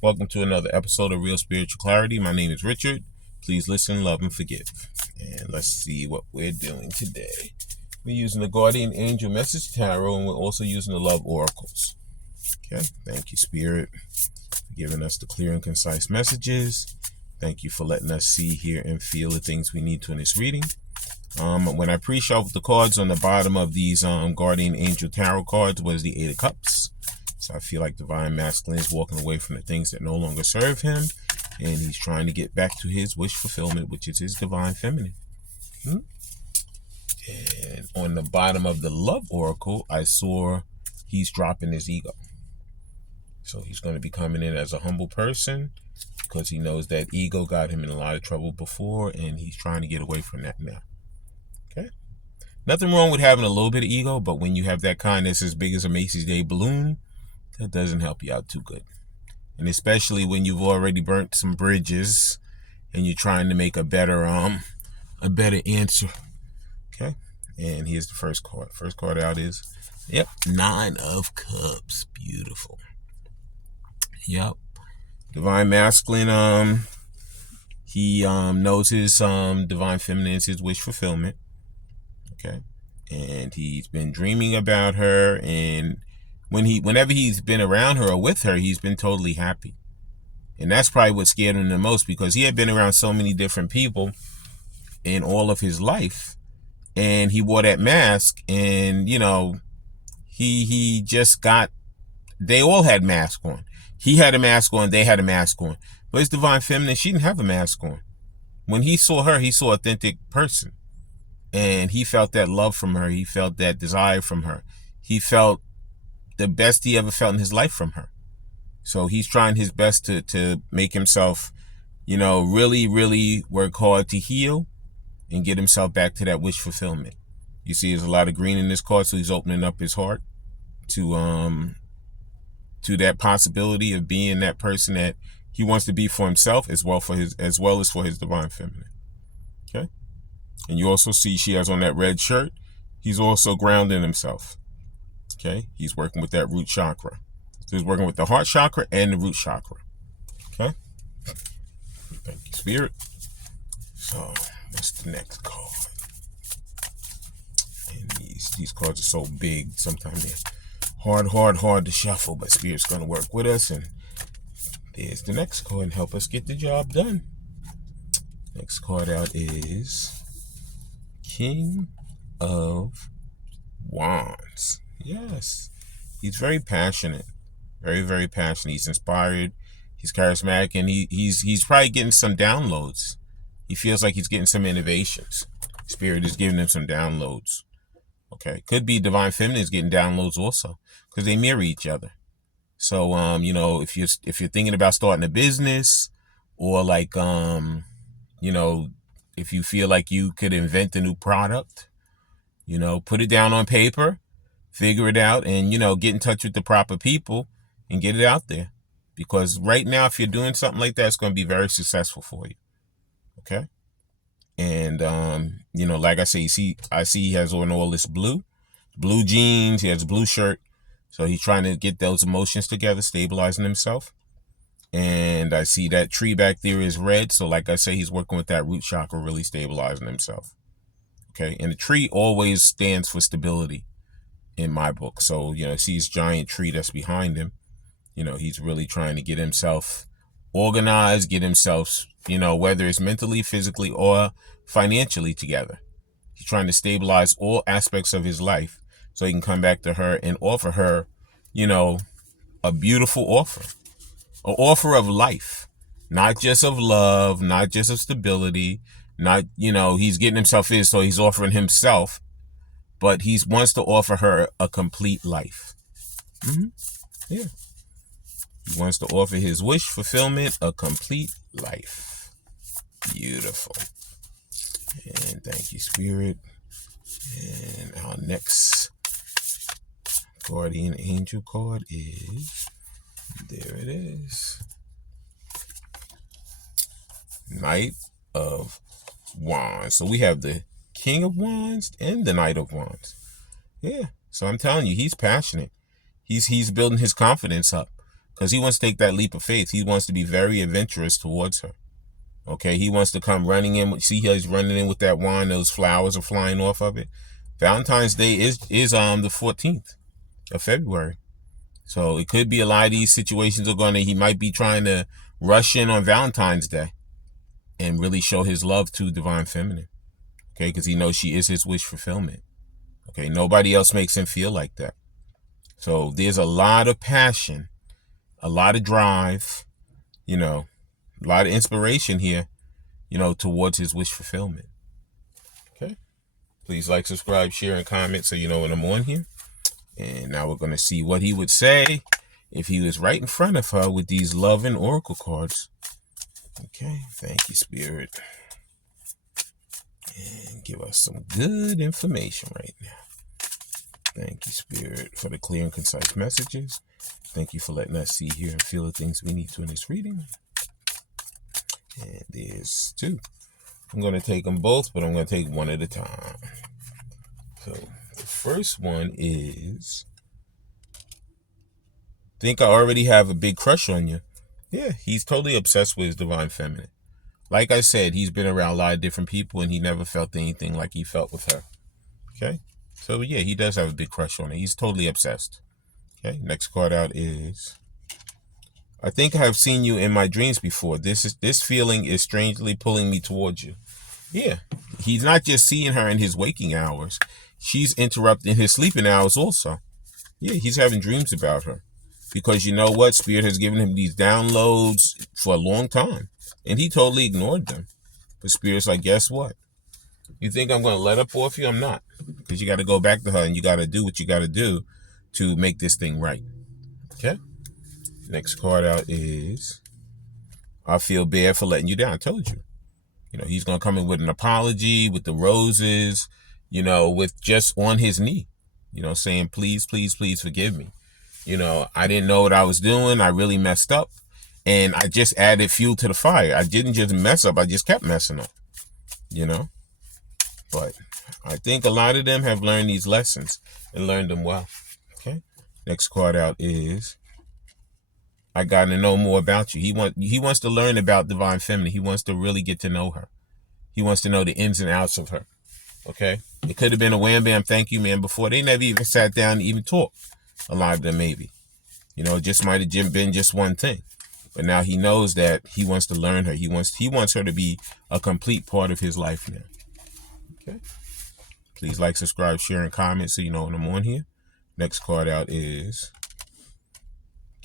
Welcome to another episode of Real Spiritual Clarity. My name is Richard. Please listen, love, and forgive. And let's see what we're doing today. We're using the Guardian Angel Message Tarot, and we're also using the Love Oracles. Okay, thank you, Spirit, for giving us the clear and concise messages. Thank you for letting us see, hear, and feel the things we need to in this reading. When I pre-shuffled the cards on the bottom of these Guardian Angel Tarot cards was the Eight of Cups. So I feel like Divine Masculine is walking away from the things that no longer serve him, and he's trying to get back to his wish fulfillment, which is his Divine Feminine. And on the bottom of the Love Oracle, I saw he's dropping his ego. So he's going to be coming in as a humble person because he knows that ego got him in a lot of trouble before, and he's trying to get away from that now. Okay? Nothing wrong with having a little bit of ego, but when you have that kind that's as big as a Macy's Day balloon, that doesn't help you out too good. And especially when you've already burnt some bridges and you're trying to make a better answer. Okay? And here's the first card. First card out is, Nine of Cups. Beautiful. Yep. Divine Masculine, he knows his Divine Feminine is his wish fulfillment. Okay? And he's been dreaming about her, and whenever he's been around her or with her, he's been totally happy. And that's probably what scared him the most, because he had been around so many different people in all of his life, and he wore that mask, and he just got, they all had masks on. He had a mask on, they had a mask on. But his Divine Feminine, she didn't have a mask on. When he saw her, he saw an authentic person. And he felt that love from her. He felt that desire from her. He felt the best he ever felt in his life from her. So he's trying his best to make himself, really, really work hard to heal and get himself back to that wish fulfillment. You see, there's a lot of green in this card, so he's opening up his heart to that possibility of being that person that he wants to be for himself, as well as for his Divine Feminine. Okay? And you also see she has on that red shirt. He's also grounding himself. Okay? He's working with that root chakra. So he's working with the heart chakra and the root chakra. Okay? Thank you, Spirit. So, what's the next card? And these cards are so big, sometimes they're hard to shuffle, but Spirit's going to work with us. And there's the next card and help us get the job done. Next card out is King of Wands. Yes. He's very passionate. Very, very passionate. He's inspired. He's charismatic, and he's probably getting some downloads. He feels like he's getting some innovations. Spirit is giving him some downloads. Okay. Could be Divine Feminine is getting downloads also, because they mirror each other. So if you're thinking about starting a business, or like if you feel like you could invent a new product, put it down on paper, figure it out, and, get in touch with the proper people and get it out there. Because right now, if you're doing something like that, it's going to be very successful for you. Okay? And, like I say, I see he has on all this blue jeans, he has a blue shirt. So he's trying to get those emotions together, stabilizing himself. And I see that tree back there is red. So like I say, he's working with that root chakra, really stabilizing himself. Okay. And the tree always stands for stability in my book. So, see his giant tree that's behind him. He's really trying to get himself organized, get himself, whether it's mentally, physically, or financially together. He's trying to stabilize all aspects of his life so he can come back to her and offer her, a beautiful offer. An offer of life, not just of love, not just of stability, not, he's getting himself in, so he's offering himself, but he wants to offer her a complete life. Yeah. He wants to offer his wish fulfillment, a complete life. Beautiful. And thank you, Spirit. And our next Guardian Angel card is, there it is, Knight of Wands. So we have the King of Wands and the Knight of Wands. Yeah. So I'm telling you, he's passionate. He's building his confidence up. because he wants to take that leap of faith. He wants to be very adventurous towards her. Okay, he wants to come running in. See how he's running in with that wand. Those flowers are flying off of it. Valentine's Day is the 14th of February. So it could be a lot of these situations he might be trying to rush in on Valentine's Day and really show his love to Divine Feminine. Okay, because he knows she is his wish fulfillment. Okay, nobody else makes him feel like that. So there's a lot of passion, a lot of drive, a lot of inspiration here, towards his wish fulfillment. Okay. Please like, subscribe, share, and comment so you know when I'm on here. And now we're going to see what he would say if he was right in front of her with these love and oracle cards. Okay. Thank you, Spirit. And give us some good information right now. Thank you, Spirit, for the clear and concise messages. Thank you for letting us see, hear, and feel the things we need to in this reading. And there's 2. I'm going to take them both, but I'm going to take one at a time. So the first one is, think I already have a big crush on you. Yeah, he's totally obsessed with his Divine Feminine. Like I said, he's been around a lot of different people and he never felt anything like he felt with her. Okay? So yeah, he does have a big crush on her. He's totally obsessed. Okay, next card out is, I think I have seen you in my dreams before. This feeling is strangely pulling me towards you. Yeah, he's not just seeing her in his waking hours. She's interrupting his sleeping hours also. Yeah, he's having dreams about her. Because you know what? Spirit has given him these downloads for a long time. And he totally ignored them. But Spirit's like, guess what? You think I'm going to let up off you? I'm not. Because you got to go back to her and you got to do what you got to do to make this thing right. Okay? Next card out is, I feel bad for letting you down. I told you. He's going to come in with an apology, with the roses, with just on his knee, saying, please, please, please forgive me. I didn't know what I was doing. I really messed up. And I just added fuel to the fire. I didn't just mess up. I just kept messing up, But I think a lot of them have learned these lessons and learned them well. Okay. Next card out is, I got to know more about you. He wants to learn about Divine Feminine. He wants to really get to know her. He wants to know the ins and outs of her. Okay. It could have been a wham bam thank you man before. They never even sat down and even talked. A lot of them maybe. It just might have been just one thing. But now he knows that he wants to learn her. He wants her to be a complete part of his life now. Okay. Please like, subscribe, share, and comment so you know when I'm on here. Next card out is,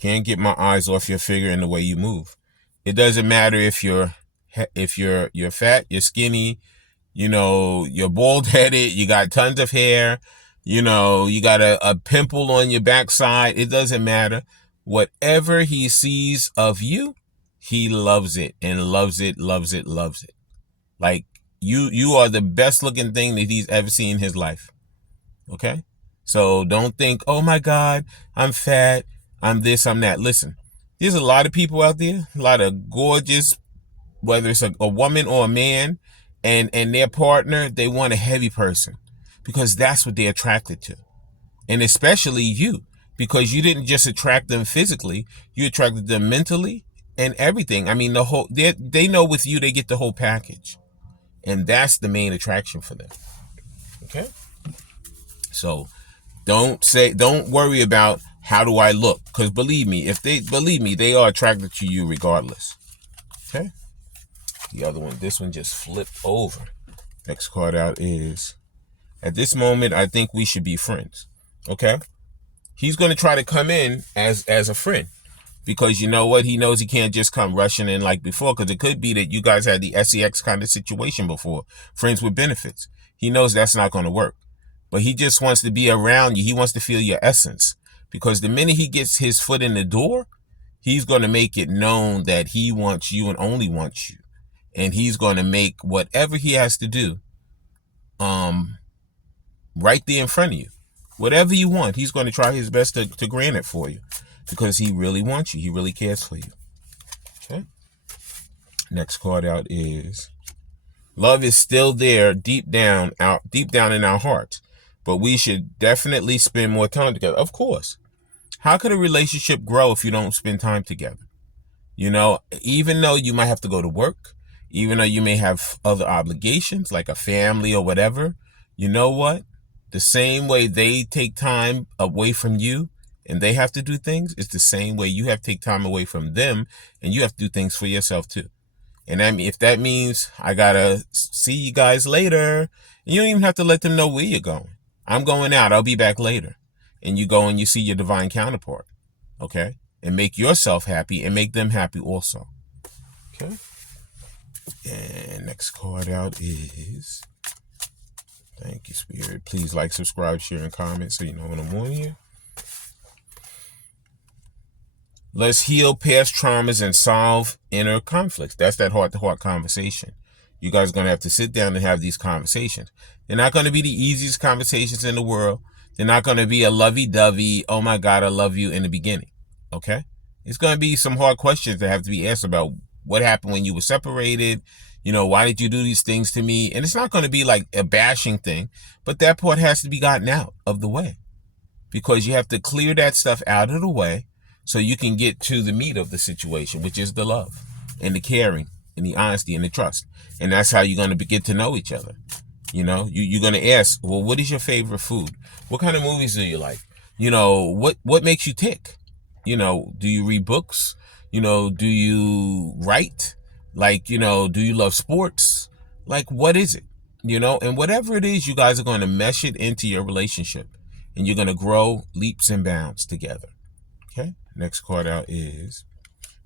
can't get my eyes off your figure and the way you move. It doesn't matter if you're fat, you're skinny, you're bald-headed, you got tons of hair, you got a pimple on your backside. It doesn't matter. Whatever he sees of you, he loves it and loves it, loves it, loves it. Like you are the best looking thing that he's ever seen in his life. Okay? So don't think, oh my God, I'm fat, I'm this, I'm that. Listen, there's a lot of people out there, a lot of gorgeous, whether it's a woman or a man, and their partner, they want a heavy person because that's what they're attracted to. And especially you, because you didn't just attract them physically, you attracted them mentally and everything. I mean, they know with you, they get the whole package. And that's the main attraction for them. Okay? So don't worry about how do I look? Because believe me, they are attracted to you regardless. Okay? The other one, this one just flipped over. Next card out is, at this moment, I think we should be friends. Okay? He's going to try to come in as a friend. Because you know what? He knows he can't just come rushing in like before. Because it could be that you guys had the SEX kind of situation before. Friends with benefits. He knows that's not going to work. But he just wants to be around you. He wants to feel your essence. Because the minute he gets his foot in the door, he's going to make it known that he wants you and only wants you. And he's going to make whatever he has to do right there in front of you. Whatever you want, he's going to try his best to grant it for you. Because he really wants you. He really cares for you. Okay. Next card out is, love is still there deep down in our hearts. But we should definitely spend more time together. Of course. How could a relationship grow if you don't spend time together? You know, even though you might have to go to work, even though you may have other obligations like a family or whatever, you know what? The same way they take time away from you and they have to do things, it's the same way you have to take time away from them and you have to do things for yourself too. And I mean, if that means I gotta see you guys later, you don't even have to let them know where you're going. I'm going out. I'll be back later. And you go and you see your divine counterpart. Okay? And make yourself happy and make them happy also. Okay? And next card out is, thank you, Spirit. Please like, subscribe, share, and comment so you know when I'm on here. Let's heal past traumas and solve inner conflicts. That's that heart-to-heart conversation. You guys are going to have to sit down and have these conversations. They're not going to be the easiest conversations in the world. They're not going to be a lovey-dovey, oh my God, I love you in the beginning. Okay? It's going to be some hard questions that have to be asked about what happened when you were separated. You know, why did you do these things to me? And it's not going to be like a bashing thing, but that part has to be gotten out of the way because you have to clear that stuff out of the way so you can get to the meat of the situation, which is the love and the caring and the honesty and the trust. And that's how you're going to get to know each other. You know, you're going to ask, well, what is your favorite food? What kind of movies do you like? You know, what makes you tick? You know, do you read books? You know, do you write? Like, you know, do you love sports? Like, what is it? You know, and whatever it is, you guys are going to mesh it into your relationship and you're going to grow leaps and bounds together. Okay. Next card out is,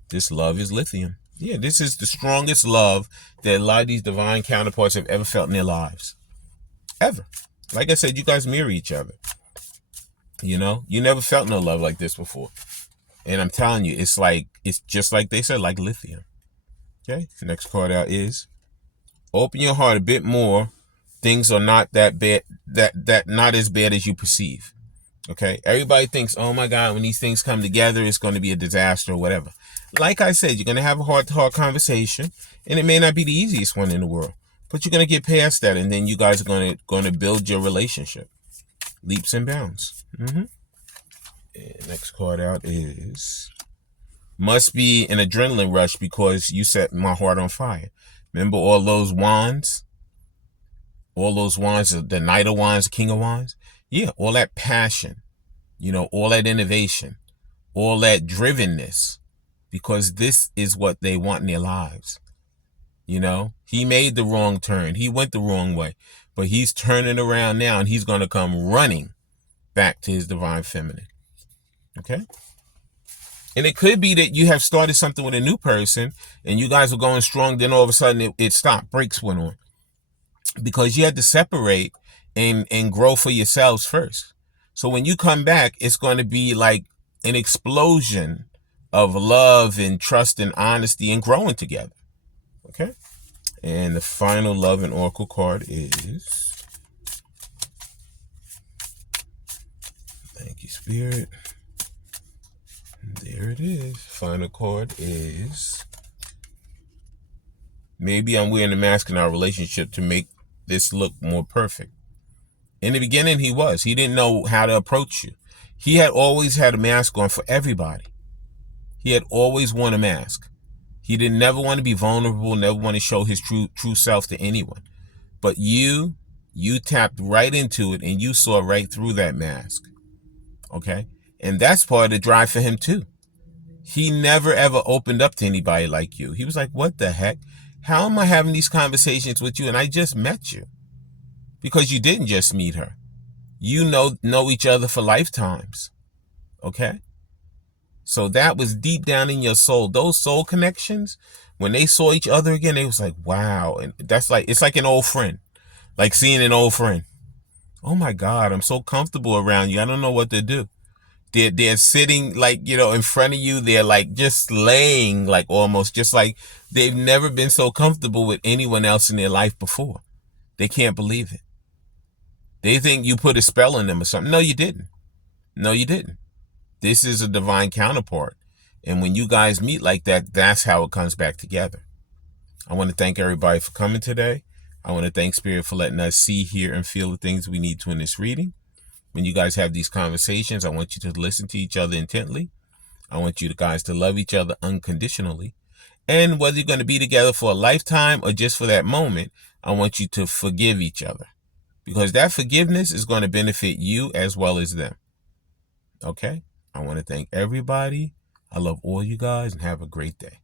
this love is lithium. Yeah, this is the strongest love that a lot of these divine counterparts have ever felt in their lives. Ever. Like I said, you guys mirror each other. You know, you never felt no love like this before. And I'm telling you, it's just like they said, like lithium. Okay. Next card out is, open your heart a bit more. Things are not that bad, that not as bad as you perceive. Okay. Everybody thinks, oh my God, when these things come together, it's going to be a disaster or whatever. Like I said, you're going to have a heart-to-heart conversation, and it may not be the easiest one in the world, but you're going to get past that, and then you guys are going to build your relationship. Leaps and bounds. And next card out is, must be an adrenaline rush because you set my heart on fire. Remember all those wands? All those wands, the Knight of Wands, King of Wands? Yeah, all that passion, you know, all that innovation, all that drivenness, because this is what they want in their lives. You know, he made the wrong turn. He went the wrong way, but he's turning around now and he's going to come running back to his divine feminine. Okay. And it could be that you have started something with a new person and you guys were going strong. Then all of a sudden it stopped. Brakes went on because you had to separate and grow for yourselves first. So when you come back, it's going to be like an explosion of love and trust and honesty and growing together. Okay. And the final love and oracle card is, thank you, Spirit. There it is. Final card is, maybe I'm wearing a mask in our relationship to make this look more perfect. In the beginning, he was. He didn't know how to approach you. He had always had a mask on for everybody. He had always worn a mask. He didn't never want to be vulnerable, never want to show his true self to anyone. But you tapped right into it and you saw right through that mask. Okay? And that's part of the drive for him too. He never ever opened up to anybody like you. He was like, what the heck? How am I having these conversations with you and I just met you? Because you didn't just meet her. You know each other for lifetimes. Okay? So that was deep down in your soul. Those soul connections, when they saw each other again, it was like, wow. And that's like, it's like an old friend. Like seeing an old friend. Oh my God, I'm so comfortable around you. I don't know what to do. They're sitting like, you know, in front of you. They're like just laying like almost just like they've never been so comfortable with anyone else in their life before. They can't believe it. They think you put a spell on them or something. No, you didn't. No, you didn't. This is a divine counterpart. And when you guys meet like that, that's how it comes back together. I want to thank everybody for coming today. I want to thank Spirit for letting us see, hear, and feel the things we need to in this reading. When you guys have these conversations, I want you to listen to each other intently. I want you guys to love each other unconditionally. And whether you're going to be together for a lifetime or just for that moment, I want you to forgive each other, because that forgiveness is going to benefit you as well as them. Okay? I want to thank everybody. I love all you guys, and have a great day.